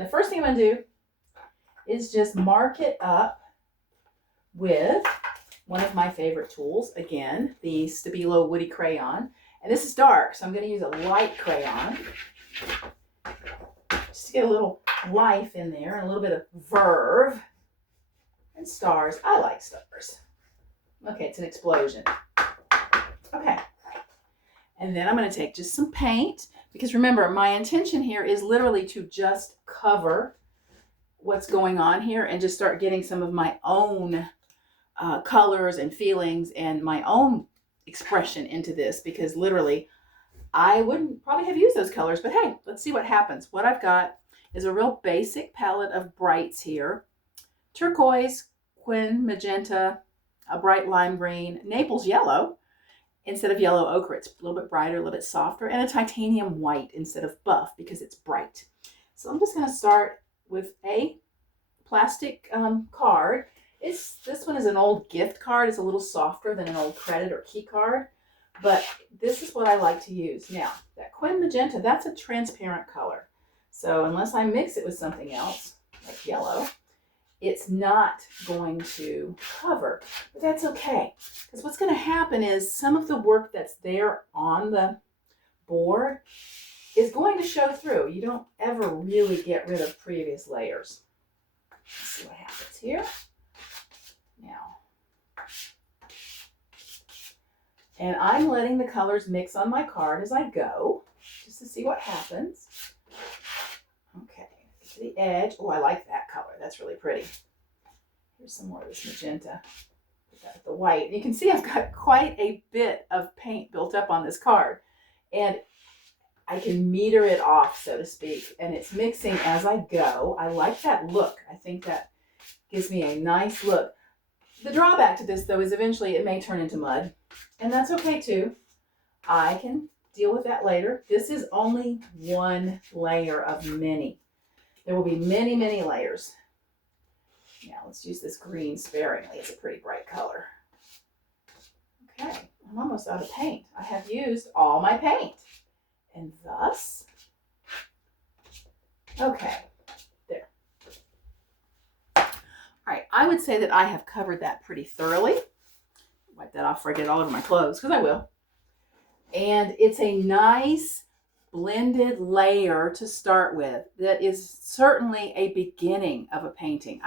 The first thing I'm going to do is just mark it up with one of my favorite tools. Again, the Stabilo Woody Crayon. And this is dark, so I'm going to use a light crayon. Just to get a little life in there and a little bit of verve. And stars. I like stars. Okay, it's an explosion. Okay. And then I'm going to take just some paint. Because remember, my intention here is literally to just cover what's going on here and just start getting some of my own colors and feelings and my own expression into this, because literally I wouldn't probably have used those colors, but hey, let's see what happens. What I've got is a real basic palette of brights here. Turquoise, Quin Magenta, a bright lime green, Naples yellow instead of yellow ochre. It's a little bit brighter, a little bit softer, and a titanium white instead of buff because it's bright. So I'm just going to start with a plastic card. This one is an old gift card. It's a little softer than an old credit or key card, but this is what I like to use. Now, that Quin Magenta, that's a transparent color. So unless I mix it with something else, like yellow, it's not going to cover, but that's okay. Because what's going to happen is some of the work that's there on the board is going to show through. You don't ever really get rid of previous layers. Let's see what happens here. Now, and I'm letting the colors mix on my card as I go, just to see what happens. Okay, to the edge. Oh, I like that color. That's really pretty. Here's some more of this magenta. Put that with the white. And you can see I've got quite a bit of paint built up on this card. And I can meter it off, so to speak. And it's mixing as I go. I like that look. I think that gives me a nice look. The drawback to this, though, is eventually it may turn into mud. And that's okay, too. I can deal with that later. This is only one layer of many. There will be many, many layers. Now, let's use this green sparingly. It's a pretty bright color. Okay, I'm almost out of paint. I have used all my paint. And thus, okay, there. All right, I would say that I have covered that pretty thoroughly. Wipe that off before I get it all over my clothes, because I will. And it's a nice blended layer to start with that is certainly a beginning of a painting.